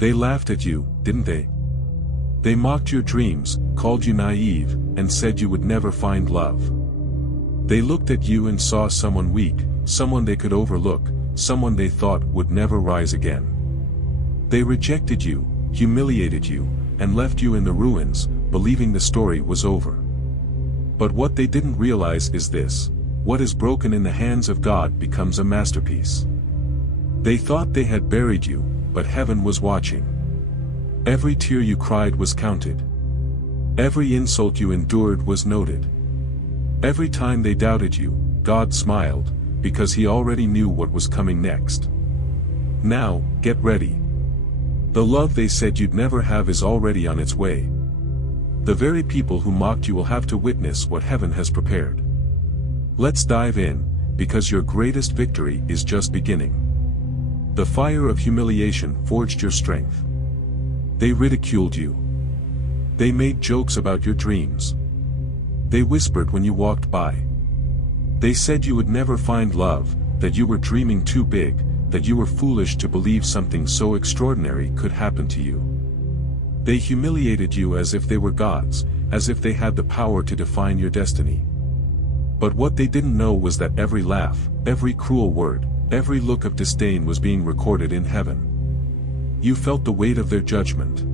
They laughed at you, didn't they? They mocked your dreams, called you naive, and said you would never find love. They looked at you and saw someone weak, someone they could overlook, someone they thought would never rise again. They rejected you, humiliated you, and left you in the ruins, believing the story was over. But what they didn't realize is this: what is broken in the hands of God becomes a masterpiece. They thought they had buried you, but heaven was watching. Every tear you cried was counted. Every insult you endured was noted. Every time they doubted you, God smiled, because He already knew what was coming next. Now, get ready. The love they said you'd never have is already on its way. The very people who mocked you will have to witness what heaven has prepared. Let's dive in, because your greatest victory is just beginning. The fire of humiliation forged your strength. They ridiculed you. They made jokes about your dreams. They whispered when you walked by. They said you would never find love, that you were dreaming too big, that you were foolish to believe something so extraordinary could happen to you. They humiliated you as if they were gods, as if they had the power to define your destiny. But what they didn't know was that every laugh, every cruel word, every look of disdain was being recorded in heaven. You felt the weight of their judgment.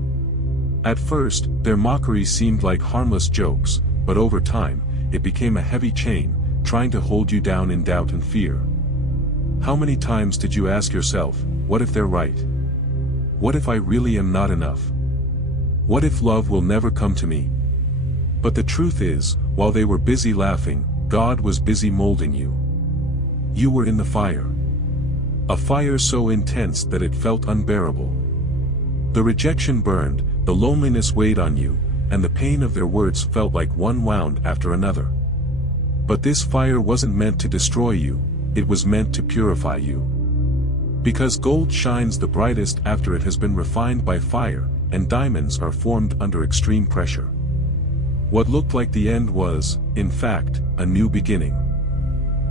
At first, their mockery seemed like harmless jokes, but over time, it became a heavy chain, trying to hold you down in doubt and fear. How many times did you ask yourself, what if they're right? What if I really am not enough? What if love will never come to me? But the truth is, while they were busy laughing, God was busy molding you. You were in the fire. A fire so intense that it felt unbearable. The rejection burned, the loneliness weighed on you, and the pain of their words felt like one wound after another. But this fire wasn't meant to destroy you, it was meant to purify you. Because gold shines the brightest after it has been refined by fire, and diamonds are formed under extreme pressure. What looked like the end was, in fact, a new beginning.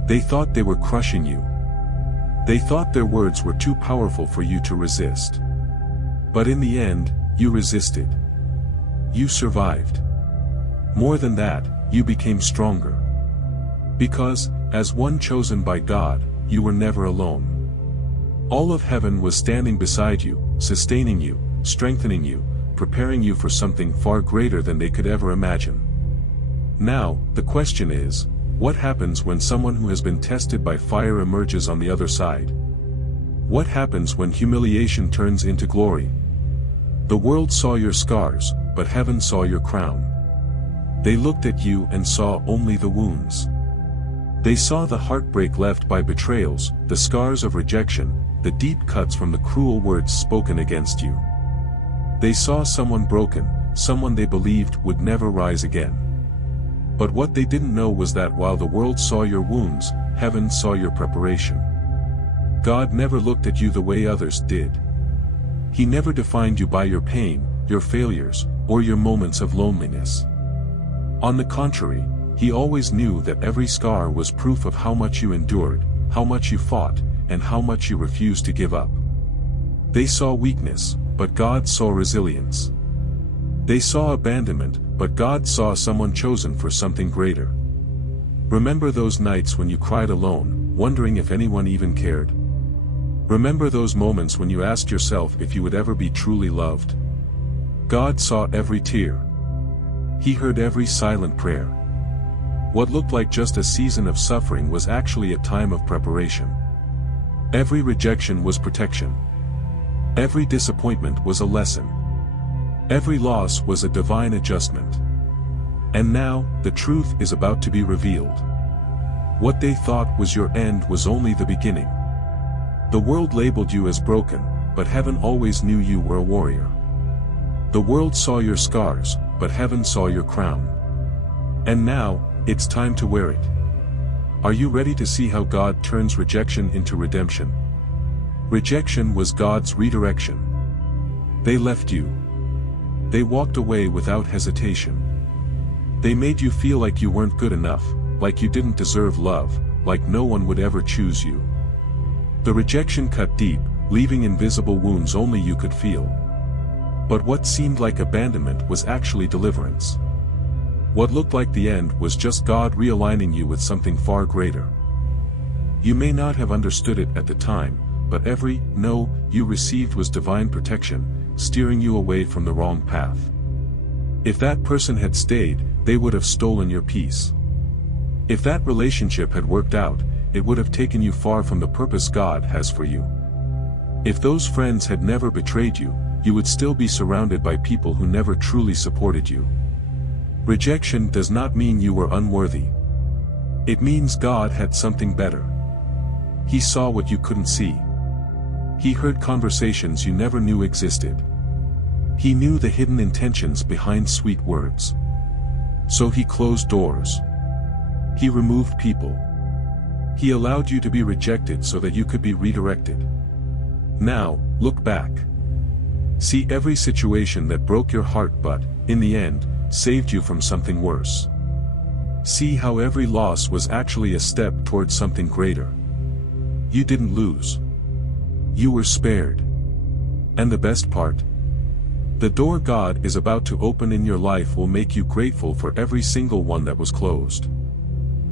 They thought they were crushing you. They thought their words were too powerful for you to resist. But in the end, you resisted. You survived. More than that, you became stronger. Because, as one chosen by God, you were never alone. All of heaven was standing beside you, sustaining you, strengthening you, preparing you for something far greater than they could ever imagine. Now, the question is, what happens when someone who has been tested by fire emerges on the other side? What happens when humiliation turns into glory? The world saw your scars, but heaven saw your crown. They looked at you and saw only the wounds. They saw the heartbreak left by betrayals, the scars of rejection, the deep cuts from the cruel words spoken against you. They saw someone broken, someone they believed would never rise again. But what they didn't know was that while the world saw your wounds, heaven saw your preparation. God never looked at you the way others did. He never defined you by your pain, your failures, or your moments of loneliness. On the contrary, He always knew that every scar was proof of how much you endured, how much you fought, and how much you refused to give up. They saw weakness, but God saw resilience. They saw abandonment, but God saw someone chosen for something greater. Remember those nights when you cried alone, wondering if anyone even cared? Remember those moments when you asked yourself if you would ever be truly loved? God saw every tear. He heard every silent prayer. What looked like just a season of suffering was actually a time of preparation. Every rejection was protection. Every disappointment was a lesson. Every loss was a divine adjustment. And now, the truth is about to be revealed. What they thought was your end was only the beginning. The world labeled you as broken, but heaven always knew you were a warrior. The world saw your scars, but heaven saw your crown. And now, it's time to wear it. Are you ready to see how God turns rejection into redemption? Rejection was God's redirection. They left you. They walked away without hesitation. They made you feel like you weren't good enough, like you didn't deserve love, like no one would ever choose you. The rejection cut deep, leaving invisible wounds only you could feel. But what seemed like abandonment was actually deliverance. What looked like the end was just God realigning you with something far greater. You may not have understood it at the time, but every no you received was divine protection, steering you away from the wrong path. If that person had stayed, they would have stolen your peace. If that relationship had worked out, it would have taken you far from the purpose God has for you. If those friends had never betrayed you, you would still be surrounded by people who never truly supported you. Rejection does not mean you were unworthy. It means God had something better. He saw what you couldn't see. He heard conversations you never knew existed. He knew the hidden intentions behind sweet words. So he closed doors. He removed people. He allowed you to be rejected so that you could be redirected. Now, look back. See every situation that broke your heart but, in the end, saved you from something worse. See how every loss was actually a step towards something greater. You didn't lose. You were spared. And the best part? The door God is about to open in your life will make you grateful for every single one that was closed.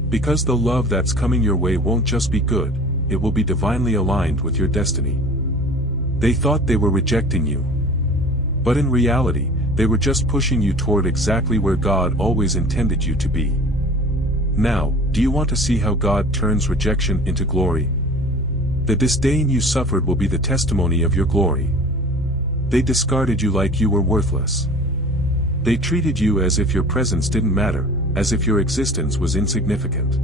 Because the love that's coming your way won't just be good, it will be divinely aligned with your destiny. They thought they were rejecting you. But in reality, they were just pushing you toward exactly where God always intended you to be. Now, do you want to see how God turns rejection into glory? The disdain you suffered will be the testimony of your glory. They discarded you like you were worthless. They treated you as if your presence didn't matter, as if your existence was insignificant.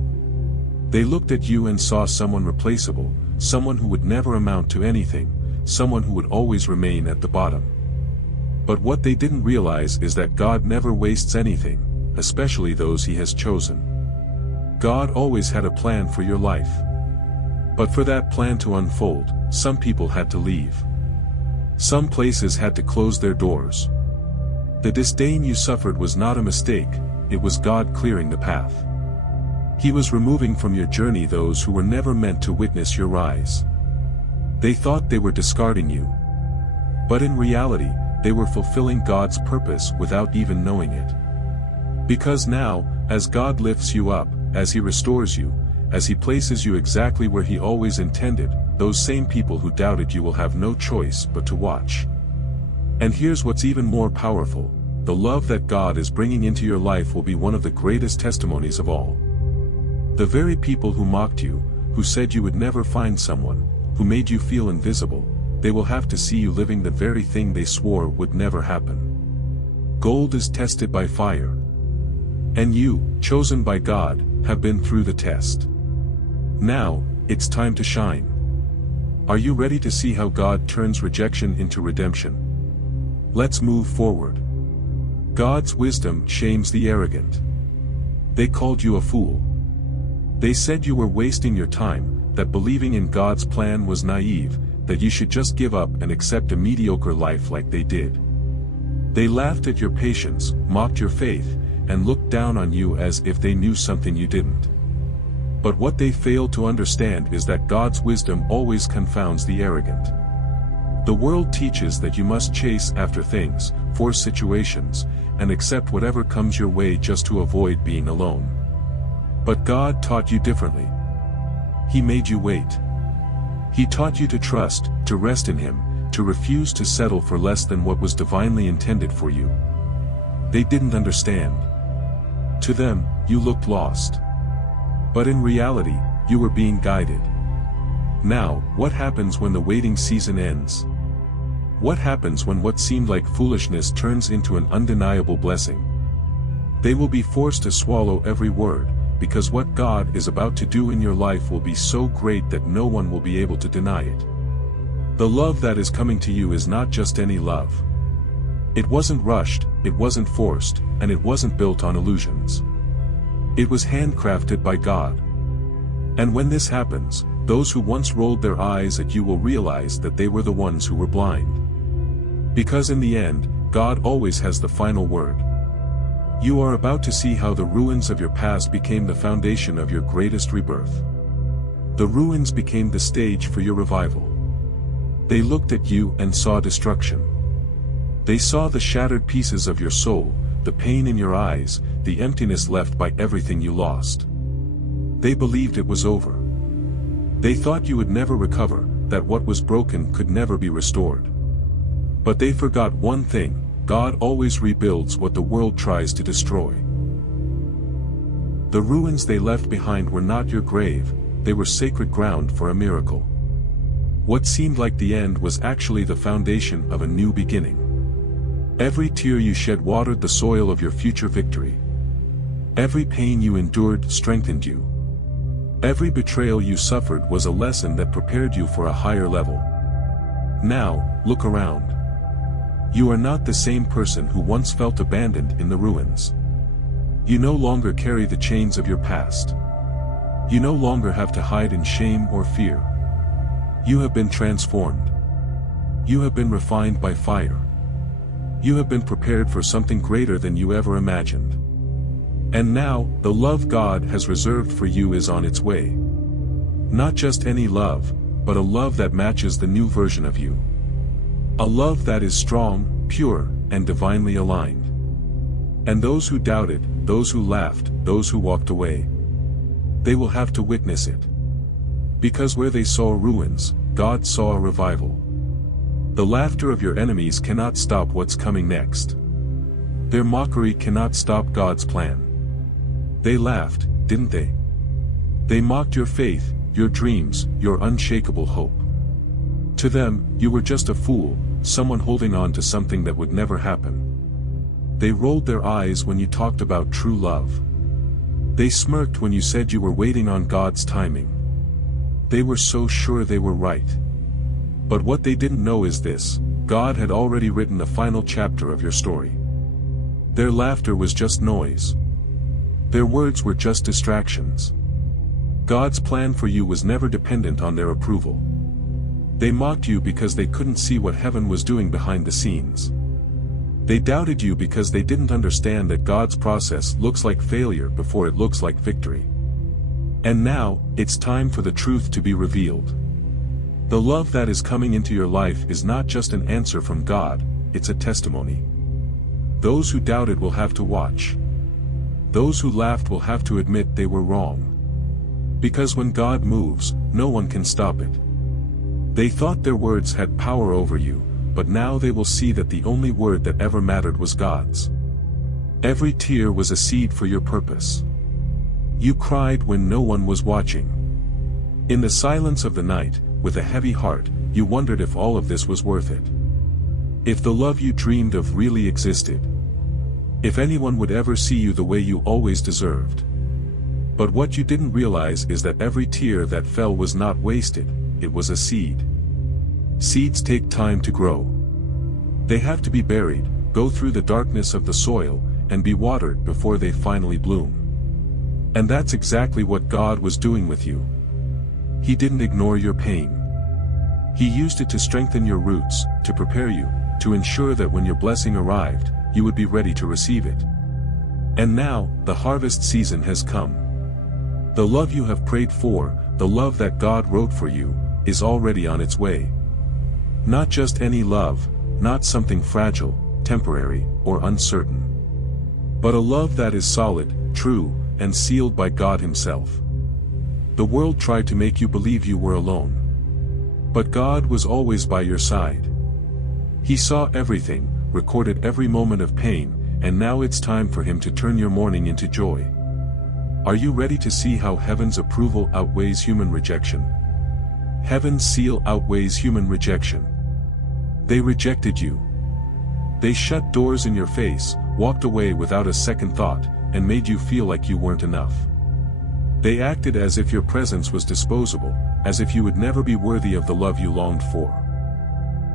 They looked at you and saw someone replaceable, someone who would never amount to anything, someone who would always remain at the bottom. But what they didn't realize is that God never wastes anything, especially those He has chosen. God always had a plan for your life. But for that plan to unfold, some people had to leave. Some places had to close their doors. The disdain you suffered was not a mistake, it was God clearing the path. He was removing from your journey those who were never meant to witness your rise. They thought they were discarding you. But in reality, they were fulfilling God's purpose without even knowing it. Because now, as God lifts you up, as He restores you, as He places you exactly where He always intended, those same people who doubted you will have no choice but to watch. And here's what's even more powerful, the love that God is bringing into your life will be one of the greatest testimonies of all. The very people who mocked you, who said you would never find someone, who made you feel invisible, they will have to see you living the very thing they swore would never happen. Gold is tested by fire. And you, chosen by God, have been through the test. Now, it's time to shine. Are you ready to see how God turns rejection into redemption? Let's move forward. God's wisdom shames the arrogant. They called you a fool. They said you were wasting your time, that believing in God's plan was naive, that you should just give up and accept a mediocre life like they did. They laughed at your patience, mocked your faith, and looked down on you as if they knew something you didn't. But what they failed to understand is that God's wisdom always confounds the arrogant. The world teaches that you must chase after things, force situations, and accept whatever comes your way just to avoid being alone. But God taught you differently. He made you wait. He taught you to trust, to rest in Him, to refuse to settle for less than what was divinely intended for you. They didn't understand. To them, you looked lost. But in reality, you were being guided. Now, what happens when the waiting season ends? What happens when what seemed like foolishness turns into an undeniable blessing? They will be forced to swallow every word, because what God is about to do in your life will be so great that no one will be able to deny it. The love that is coming to you is not just any love. It wasn't rushed, it wasn't forced, and it wasn't built on illusions. It was handcrafted by God. And when this happens, those who once rolled their eyes at you will realize that they were the ones who were blind. Because in the end, God always has the final word. You are about to see how the ruins of your past became the foundation of your greatest rebirth. The ruins became the stage for your revival. They looked at you and saw destruction. They saw the shattered pieces of your soul, the pain in your eyes, the emptiness left by everything you lost. They believed it was over. They thought you would never recover, that what was broken could never be restored. But they forgot one thing: God always rebuilds what the world tries to destroy. The ruins they left behind were not your grave, they were sacred ground for a miracle. What seemed like the end was actually the foundation of a new beginning. Every tear you shed watered the soil of your future victory. Every pain you endured strengthened you. Every betrayal you suffered was a lesson that prepared you for a higher level. Now, look around. You are not the same person who once felt abandoned in the ruins. You no longer carry the chains of your past. You no longer have to hide in shame or fear. You have been transformed. You have been refined by fire. You have been prepared for something greater than you ever imagined. And now, the love God has reserved for you is on its way. Not just any love, but a love that matches the new version of you. A love that is strong, pure, and divinely aligned. And those who doubted, those who laughed, those who walked away, they will have to witness it. Because where they saw ruins, God saw a revival. The laughter of your enemies cannot stop what's coming next. Their mockery cannot stop God's plan. They laughed, didn't they? They mocked your faith, your dreams, your unshakable hope. To them, you were just a fool, someone holding on to something that would never happen. They rolled their eyes when you talked about true love. They smirked when you said you were waiting on God's timing. They were so sure they were right. But what they didn't know is this: God had already written the final chapter of your story. Their laughter was just noise. Their words were just distractions. God's plan for you was never dependent on their approval. They mocked you because they couldn't see what heaven was doing behind the scenes. They doubted you because they didn't understand that God's process looks like failure before it looks like victory. And now, it's time for the truth to be revealed. The love that is coming into your life is not just an answer from God, it's a testimony. Those who doubted will have to watch. Those who laughed will have to admit they were wrong. Because when God moves, no one can stop it. They thought their words had power over you, but now they will see that the only word that ever mattered was God's. Every tear was a seed for your purpose. You cried when no one was watching. In the silence of the night, with a heavy heart, you wondered if all of this was worth it. If the love you dreamed of really existed. If anyone would ever see you the way you always deserved. But what you didn't realize is that every tear that fell was not wasted, it was a seed. Seeds take time to grow. They have to be buried, go through the darkness of the soil, and be watered before they finally bloom. And that's exactly what God was doing with you. He didn't ignore your pain. He used it to strengthen your roots, to prepare you, to ensure that when your blessing arrived, you would be ready to receive it. And now, the harvest season has come. The love you have prayed for, the love that God wrote for you, is already on its way. Not just any love, not something fragile, temporary, or uncertain. But a love that is solid, true, and sealed by God Himself. The world tried to make you believe you were alone. But God was always by your side. He saw everything, recorded every moment of pain, and now it's time for Him to turn your mourning into joy. Are you ready to see how heaven's approval outweighs human rejection? Heaven's seal outweighs human rejection. They rejected you. They shut doors in your face, walked away without a second thought, and made you feel like you weren't enough. They acted as if your presence was disposable, as if you would never be worthy of the love you longed for.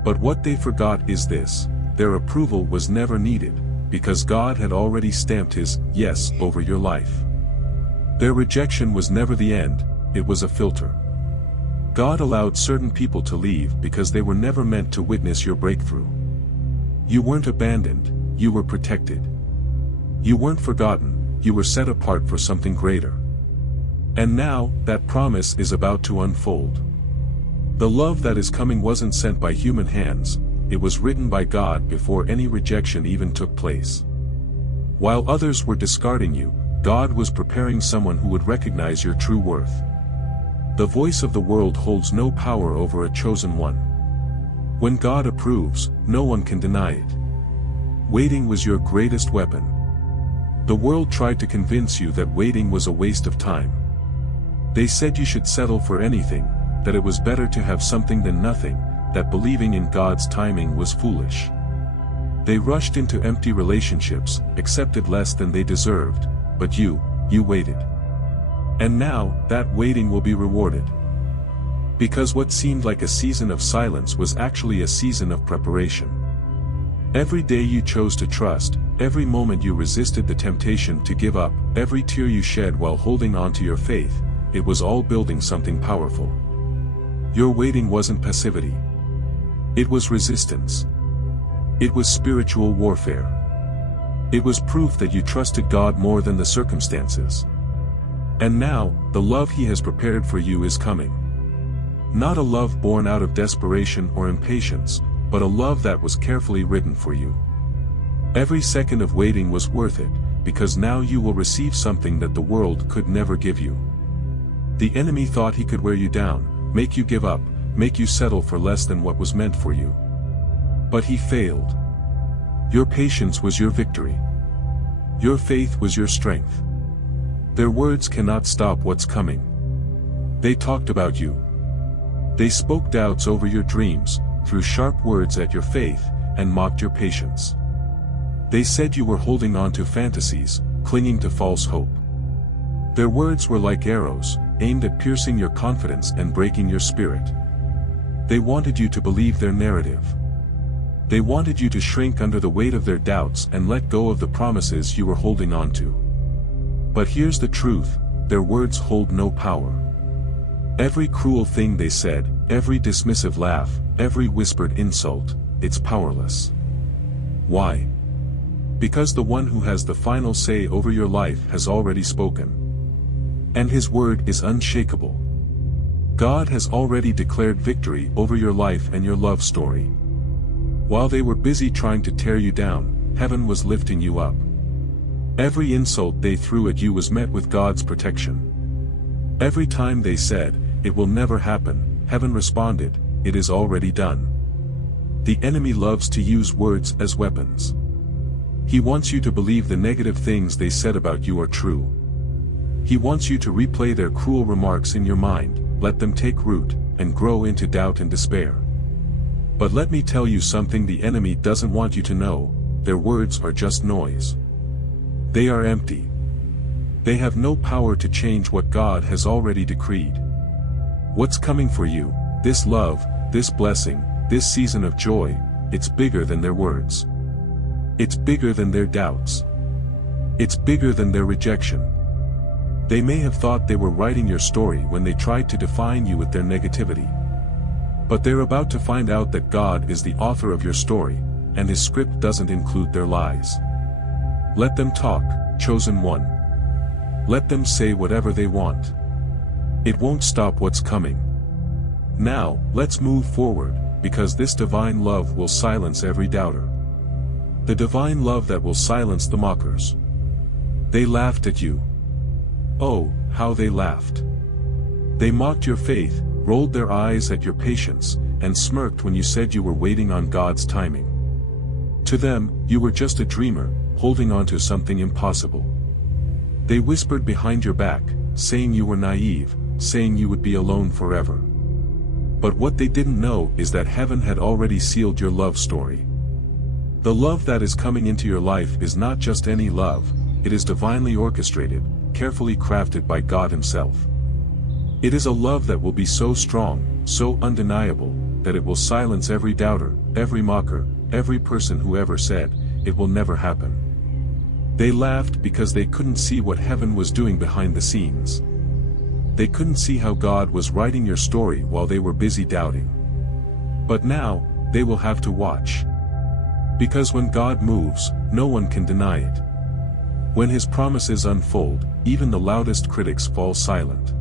But what they forgot is this: their approval was never needed, because God had already stamped His yes over your life. Their rejection was never the end, it was a filter. God allowed certain people to leave because they were never meant to witness your breakthrough. You weren't abandoned, you were protected. You weren't forgotten, you were set apart for something greater. And now, that promise is about to unfold. The love that is coming wasn't sent by human hands, it was written by God before any rejection even took place. While others were discarding you, God was preparing someone who would recognize your true worth. The voice of the world holds no power over a chosen one. When God approves, no one can deny it. Waiting was your greatest weapon. The world tried to convince you that waiting was a waste of time. They said you should settle for anything, that it was better to have something than nothing, that believing in God's timing was foolish. They rushed into empty relationships, accepted less than they deserved, but you waited. And now, that waiting will be rewarded. Because what seemed like a season of silence was actually a season of preparation. Every day you chose to trust, every moment you resisted the temptation to give up, every tear you shed while holding on to your faith, it was all building something powerful. Your waiting wasn't passivity. It was resistance. It was spiritual warfare. It was proof that you trusted God more than the circumstances. And now, the love He has prepared for you is coming. Not a love born out of desperation or impatience, but a love that was carefully written for you. Every second of waiting was worth it, because now you will receive something that the world could never give you. The enemy thought he could wear you down, make you give up, make you settle for less than what was meant for you. But he failed. Your patience was your victory. Your faith was your strength. Their words cannot stop what's coming. They talked about you. They spoke doubts over your dreams, threw sharp words at your faith, and mocked your patience. They said you were holding on to fantasies, clinging to false hope. Their words were like arrows, aimed at piercing your confidence and breaking your spirit. They wanted you to believe their narrative. They wanted you to shrink under the weight of their doubts and let go of the promises you were holding on to. But here's the truth, their words hold no power. Every cruel thing they said, every dismissive laugh, every whispered insult, it's powerless. Why? Because the one who has the final say over your life has already spoken. And His word is unshakable. God has already declared victory over your life and your love story. While they were busy trying to tear you down, heaven was lifting you up. Every insult they threw at you was met with God's protection. Every time they said, "It will never happen," heaven responded, "It is already done." The enemy loves to use words as weapons. He wants you to believe the negative things they said about you are true. He wants you to replay their cruel remarks in your mind, let them take root, and grow into doubt and despair. But let me tell you something the enemy doesn't want you to know, their words are just noise. They are empty. They have no power to change what God has already decreed. What's coming for you, this love, this blessing, this season of joy, it's bigger than their words. It's bigger than their doubts. It's bigger than their rejection. They may have thought they were writing your story when they tried to define you with their negativity. But they're about to find out that God is the author of your story, and His script doesn't include their lies. Let them talk, chosen one. Let them say whatever they want. It won't stop what's coming. Now, let's move forward, because this divine love will silence every doubter. The divine love that will silence the mockers. They laughed at you. Oh, how they laughed. They mocked your faith, rolled their eyes at your patience, and smirked when you said you were waiting on God's timing. To them, you were just a dreamer, holding on to something impossible. They whispered behind your back, saying you were naive, saying you would be alone forever. But what they didn't know is that heaven had already sealed your love story. The love that is coming into your life is not just any love, it is divinely orchestrated, carefully crafted by God Himself. It is a love that will be so strong, so undeniable, that it will silence every doubter, every mocker, every person who ever said, "It will never happen." They laughed because they couldn't see what heaven was doing behind the scenes. They couldn't see how God was writing your story while they were busy doubting. But now, they will have to watch. Because when God moves, no one can deny it. When His promises unfold, even the loudest critics fall silent.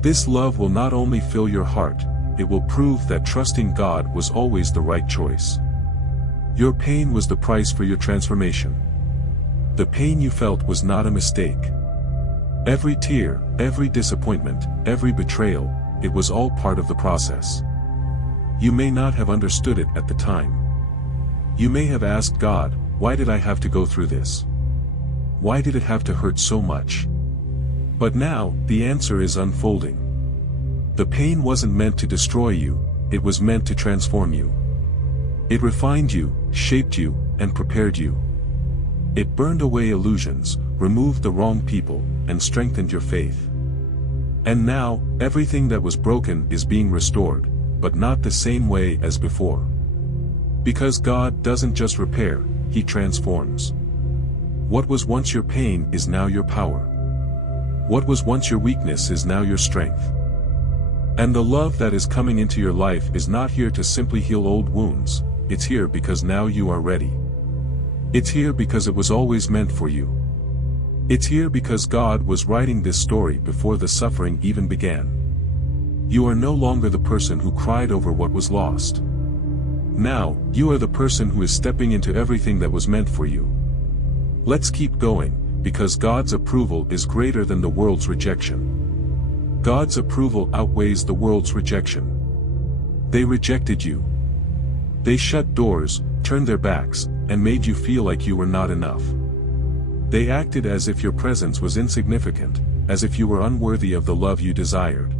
This love will not only fill your heart, it will prove that trusting God was always the right choice. Your pain was the price for your transformation. The pain you felt was not a mistake. Every tear, every disappointment, every betrayal, it was all part of the process. You may not have understood it at the time. You may have asked God, why did I have to go through this? Why did it have to hurt so much? But now, the answer is unfolding. The pain wasn't meant to destroy you, it was meant to transform you. It refined you, shaped you, and prepared you. It burned away illusions, removed the wrong people, and strengthened your faith. And now, everything that was broken is being restored, but not the same way as before. Because God doesn't just repair, He transforms. What was once your pain is now your power. What was once your weakness is now your strength. And the love that is coming into your life is not here to simply heal old wounds, it's here because now you are ready. It's here because it was always meant for you. It's here because God was writing this story before the suffering even began. You are no longer the person who cried over what was lost. Now, you are the person who is stepping into everything that was meant for you. Let's keep going, because God's approval is greater than the world's rejection. God's approval outweighs the world's rejection. They rejected you. They shut doors, turned their backs, and made you feel like you were not enough. They acted as if your presence was insignificant, as if you were unworthy of the love you desired.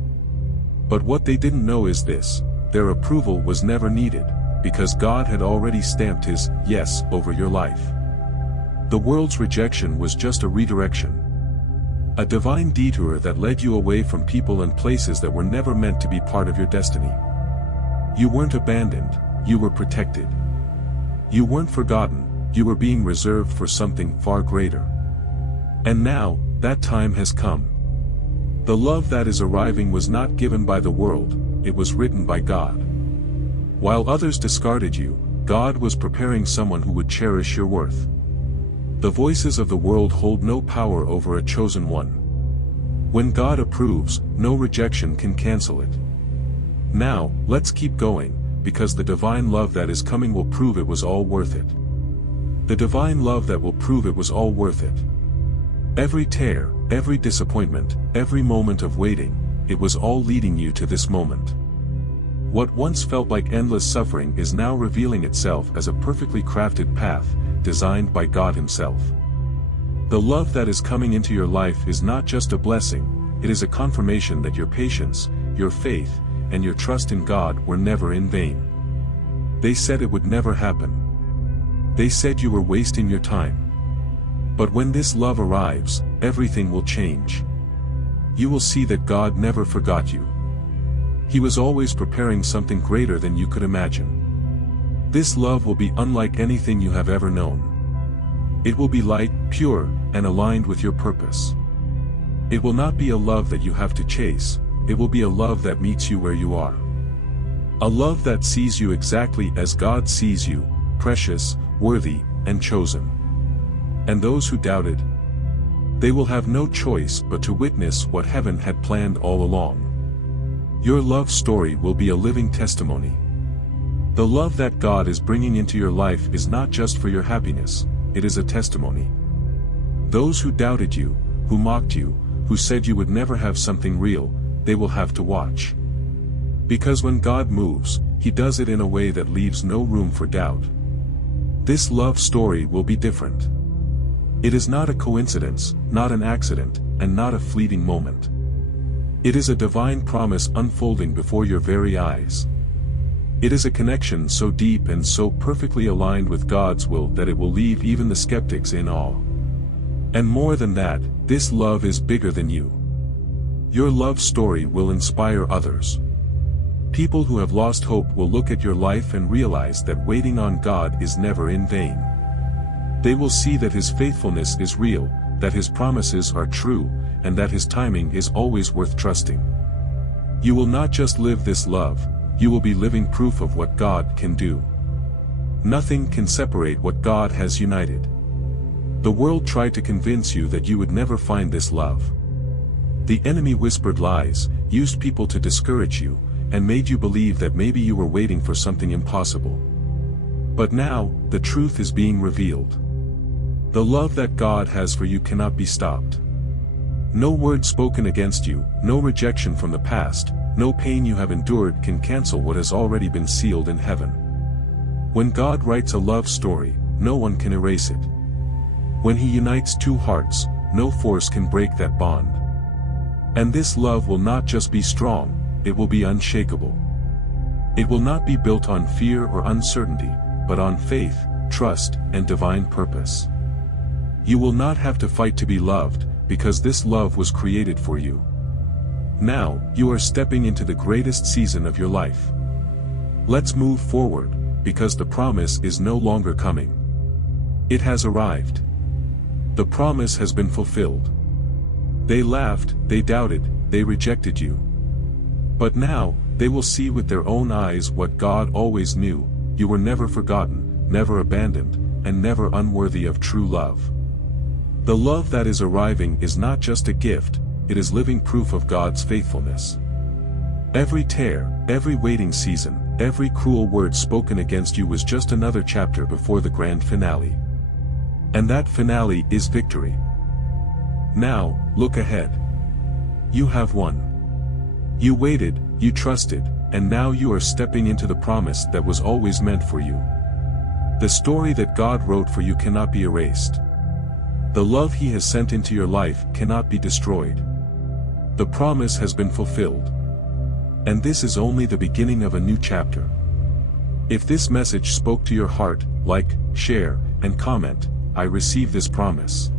But what they didn't know is this: their approval was never needed, because God had already stamped His yes over your life. The world's rejection was just a redirection. A divine detour that led you away from people and places that were never meant to be part of your destiny. You weren't abandoned, you were protected. You weren't forgotten, you were being reserved for something far greater. And now, that time has come. The love that is arriving was not given by the world, it was written by God. While others discarded you, God was preparing someone who would cherish your worth. The voices of the world hold no power over a chosen one. When God approves, no rejection can cancel it. Now, let's keep going, because the divine love that is coming will prove it was all worth it. The divine love that will prove it was all worth it. Every tear, every disappointment, every moment of waiting, it was all leading you to this moment. What once felt like endless suffering is now revealing itself as a perfectly crafted path, designed by God Himself. The love that is coming into your life is not just a blessing, it is a confirmation that your patience, your faith, and your trust in God were never in vain. They said it would never happen. They said you were wasting your time. But when this love arrives, everything will change. You will see that God never forgot you. He was always preparing something greater than you could imagine. This love will be unlike anything you have ever known. It will be light, pure, and aligned with your purpose. It will not be a love that you have to chase, it will be a love that meets you where you are. A love that sees you exactly as God sees you, precious, worthy, and chosen. And those who doubted, they will have no choice but to witness what heaven had planned all along. Your love story will be a living testimony. The love that God is bringing into your life is not just for your happiness, it is a testimony. Those who doubted you, who mocked you, who said you would never have something real, they will have to watch. Because when God moves, He does it in a way that leaves no room for doubt. This love story will be different. It is not a coincidence, not an accident, and not a fleeting moment. It is a divine promise unfolding before your very eyes. It is a connection so deep and so perfectly aligned with God's will that it will leave even the skeptics in awe. And more than that, this love is bigger than you. Your love story will inspire others. People who have lost hope will look at your life and realize that waiting on God is never in vain. They will see that His faithfulness is real, that His promises are true, and that His timing is always worth trusting. You will not just live this love, you will be living proof of what God can do. Nothing can separate what God has united. The world tried to convince you that you would never find this love. The enemy whispered lies, used people to discourage you, and made you believe that maybe you were waiting for something impossible. But now, the truth is being revealed. The love that God has for you cannot be stopped. No word spoken against you, no rejection from the past, no pain you have endured can cancel what has already been sealed in heaven. When God writes a love story, no one can erase it. When He unites two hearts, no force can break that bond. And this love will not just be strong, it will be unshakable. It will not be built on fear or uncertainty, but on faith, trust, and divine purpose. You will not have to fight to be loved, because this love was created for you. Now, you are stepping into the greatest season of your life. Let's move forward, because the promise is no longer coming. It has arrived. The promise has been fulfilled. They laughed, they doubted, they rejected you. But now, they will see with their own eyes what God always knew: you were never forgotten, never abandoned, and never unworthy of true love. The love that is arriving is not just a gift, it is living proof of God's faithfulness. Every tear, every waiting season, every cruel word spoken against you was just another chapter before the grand finale. And that finale is victory. Now, look ahead. You have won. You waited, you trusted, and now you are stepping into the promise that was always meant for you. The story that God wrote for you cannot be erased. The love He has sent into your life cannot be destroyed. The promise has been fulfilled. And this is only the beginning of a new chapter. If this message spoke to your heart, like, share, and comment. I receive this promise.